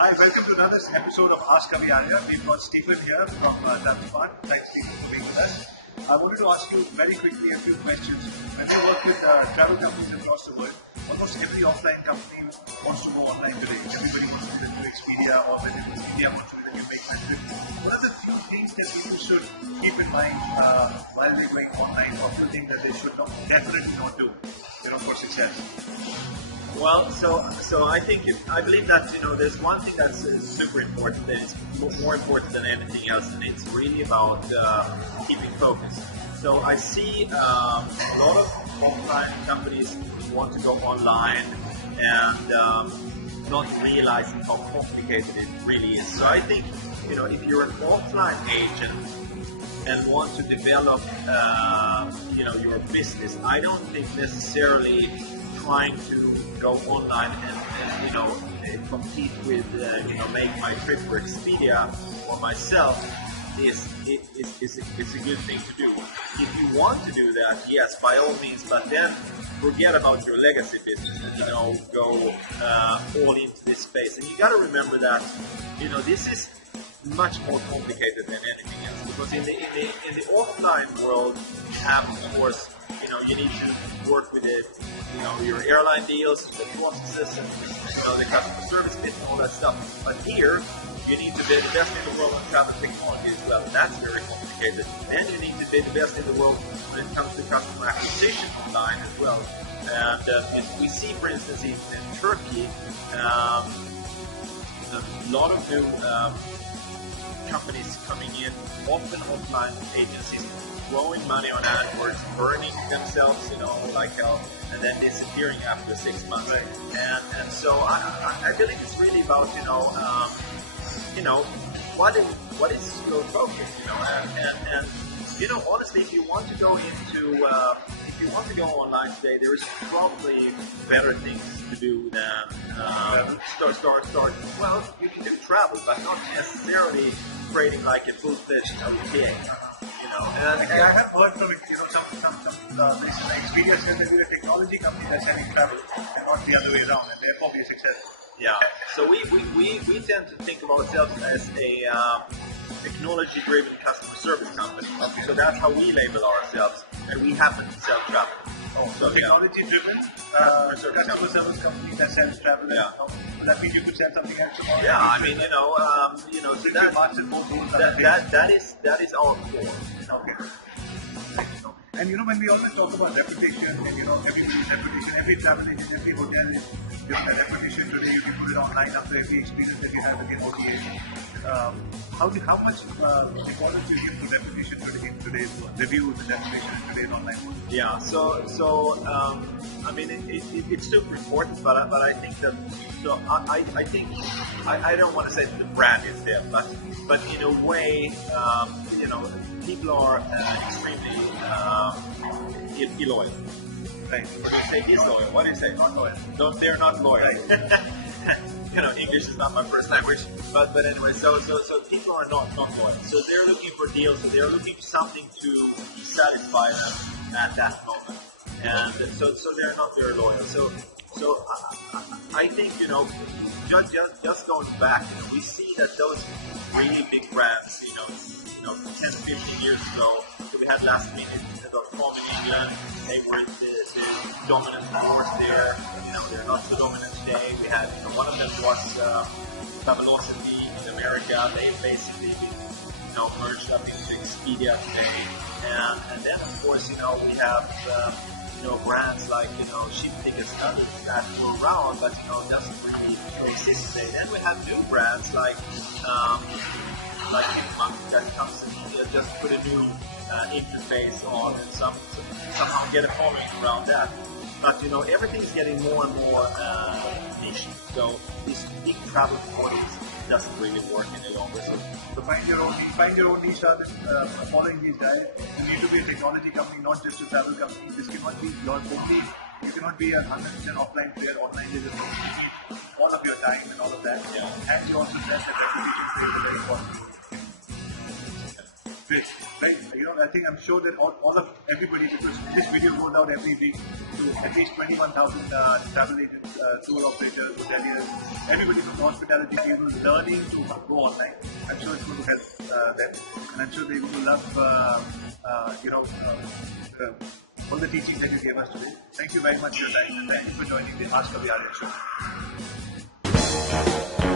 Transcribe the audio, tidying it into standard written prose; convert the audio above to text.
Hi, welcome to another episode of Ask Arya. We've got Stephen here from Travel Fund. Thanks, Stephen, for being with us. I wanted to ask you very quickly a few questions. When you work with travel companies across the world, almost every offline company wants to go online today. Everybody wants to do it through Expedia, or when it's India wants to do it, you make that trip. What are the few things that people should keep in mind while they're going online, or few things that they should definitely not do, for success? Well, so I believe that there's one thing that's super important, that is more important than anything else, and it's really about keeping focus. So I see a lot of offline companies want to go online and not realizing how complicated it really is. So I think if you're an offline agent and want to develop your business, I don't think necessarily trying to go online and compete with make my trip for Expedia or myself is a good thing to do. If you want to do that, yes, by all means, but then forget about your legacy business and go all into this space. And you got to remember that this is much more complicated than anything else, because in the offline world you have, of course, you need to work with it, your airline deals, the processes, and the customer service bit and all that stuff. But here, you need to be the best in the world on travel technology as well. That's very complicated. Then you need to be the best in the world when it comes to customer acquisition online as well. And we see, for instance, in Turkey, a lot of new companies coming in, often offline agencies, throwing money on AdWords, burning themselves, like hell, and then disappearing after 6 months. Right. And so I believe it's really about what is your focus, and honestly, if you want to go online today, there's probably better things to do than start. Well, you can do travel, but not necessarily creating like a full-fledged OTA. I have heard from some places like Expedia said that you're a technology company that's selling travel and not the other way around, and therefore be successful. Yeah. So we tend to think of ourselves as a technology-driven customer service company. Okay. So that's how we label ourselves, and we happen to sell travel. So technology-driven customer service company that sells travel. Yeah. Does that mean you could sell something else? Yeah, I mean, so that is our core. Okay. And when we always talk about reputation, and everybody's reputation, every travel agent, every hotel is giving a reputation today. You can put it online after every experience that you have again OTA. How much importance do you give to reputation today in today's world? Reviews and reputation in today's online world? Yeah. So I mean, it's super important, but I think that I think I don't want to say that the brand is there, but in a way, people are extremely illoyal. Right. Or do you say disloyal? What do you say? Not loyal. No, they're not loyal. English is not my first language, but anyway, so people are not loyal. So they're looking for deals, so they're looking for something to satisfy them at that moment, and so they're not very loyal. So I think just going back, we see that those really big brands, 10, 15 years ago, so we had lastminute.com in England. They were the dominant force there. They're not so dominant today. We had one of them was Travelocity in America. They basically merged up into Expedia today, and then of course we have brands like Ship Tickets and others that were around, but doesn't really exist today. Then we have new brands like Monk that comes and just put a new interface on and somehow get a following around that. But everything's getting more and more niche. So these big travel bodies doesn't really work any longer. So find your own niche. Following these guys, you need to be a technology company, not just a travel company. This cannot be your only. You cannot be a 100% offline player. Online is a you need all of your time and all of that. Yeah. And you also said that reputation plays a very important role. Great, right? think I'm sure that all of everybody, because this video goes out every week to at least 21,000 travel agents, tour operators, hoteliers, everybody from the hospitality field who's learning to go online. I'm sure it's going to help them, and I'm sure they're going to love all the teachings that you gave us today. Thank you very much for your time, and thank you for joining the Ask Arya show.